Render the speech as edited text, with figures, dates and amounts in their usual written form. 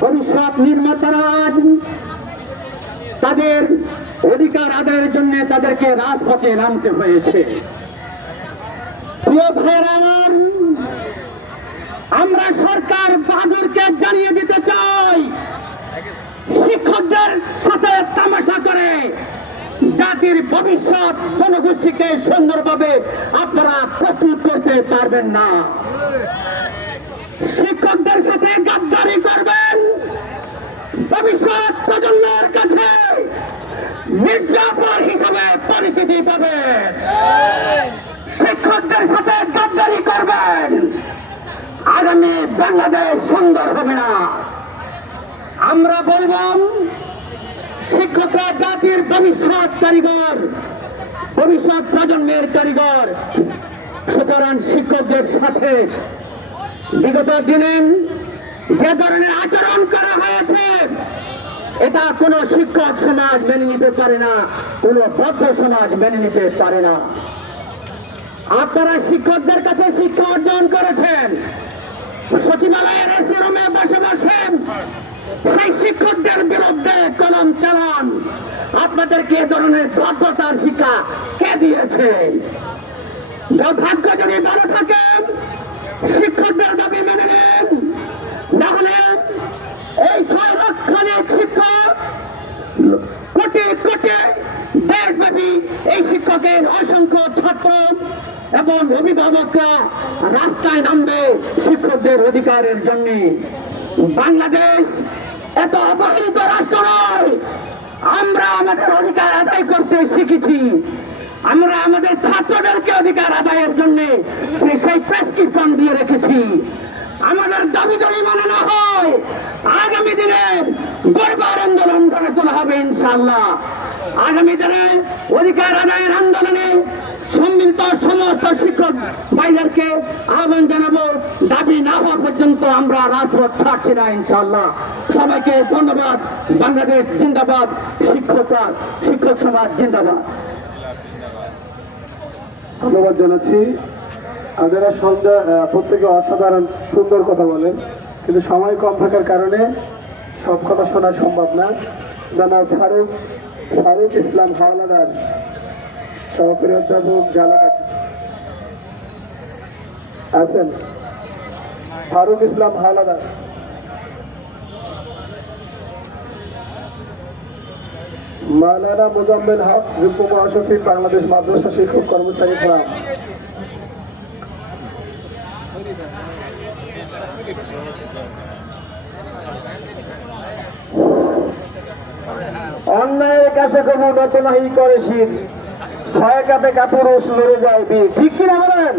ভবিষ্যৎ নির্মাতারা আজ তাদের অধিকার আদায়ের জন্য তাদেরকে রাজপথে নামতে হয়েছে। প্রিয় ভাইয়েরা আমার, আমরা সরকার বাহাদুরকে জানিয়ে দিতে চাই, শিক্ষকদের সাথে তামাশা করে জাতির ভবিষ্যৎ জনগোষ্ঠীকে সুন্দরভাবে আপনারা প্রস্তুত করতে পারবেন না। শিক্ষকদের সাথে গাদ্দারি করবেন, ভবিষ্যৎ প্রজন্মের কাছে মির্জাপুর হিসাবে পরিচিতি পাবেন। শিক্ষকদের সাথে গাদ্দারি করবেন, আগামী বাংলাদেশ সুন্দর হবে না। আমরা বলব, শিক্ষকরা জাতির ভবিষ্যৎ কারিগর, ভবিষ্যৎ প্রজন্মের কারিগর। সুতরাং শিক্ষকদের সাথে বিগত দিনে যে ধরনের আচরণ করা হয়েছে, এটা কোনো শিক্ষক সমাজ মেনে নিতে পারে না, কোনো বদ্ধ সমাজ মেনে নিতে পারে না। আপনারা শিক্ষকদের কাছে শিক্ষা অর্জন করেছেন, সচিবালয়ের এসি রুমে বসে বসে সেই শিক্ষকদের বিরুদ্ধে কলম চালান। আপনাদেরকে এ ধরনের বদ্ধতার শিক্ষা কে দিয়েছে? ভাগ্য যদি ভালো থাকে শিক্ষকদের দাবি মেনে নেন, নাহলে এই 6 লক্ষাধিক শিক্ষক, কোটি কোটি দেশব্যাপী এই শিক্ষকের অসংখ্য ছাত্র এবং অভিভাবকরা রাস্তায় নামবে শিক্ষকদের অধিকারের জন্য। বাংলাদেশ এত অবহেলিত রাষ্ট্র নয়। আমরা আমাদের অধিকার আদায় করতে শিখেছি। আমরা আমাদের ছাত্রদেরকে অধিকার আদায়ের জন্য সেই প্রেসক্রিপশন দিয়ে রেখেছি। আমাদের দাবি যদি মানে না হয়, আগামী দিনে গড়বার আন্দোলন গড়ে তোলা হবে ইনশাআল্লাহ। আগামী দিনে অধিকার আদায়ের আন্দোলনে সম্মিলিত সমস্ত শিক্ষক ভাইদেরকে আহ্বান জানাবো, দাবি না হওয়া পর্যন্ত আমরা রাজপথ ছাড়ছি না ইনশাআল্লাহ। সবাইকে ধন্যবাদ। বাংলাদেশ জিন্দাবাদ, শিক্ষক সমাজ জিন্দাবাদ। ধন্যবাদ জানাচ্ছি। আপনারা প্রত্যেকে অসাধারণ সুন্দর কথা বলেন, কিন্তু সময় কম থাকার কারণে সব কথা শোনা সম্ভব না। জনাব ফারুক ইসলাম হাওলাদার, সহকারী অধ্যাপক, ঝালাকাঠি আছেন? ফারুক ইসলাম হাওলাদার। মাওলানা মুজাম্মেল হক, যুগ্ম মহাসচিব, বাংলাদেশ মাদ্রাসা শিক্ষক কর্মচারী ফোরাম। অন্যায়ের কাছে কবু নত নাহি করে শীত, ভয় কাপে কাপুরুষ লড়ে যায় বীর। ঠিক কিনা বলেন?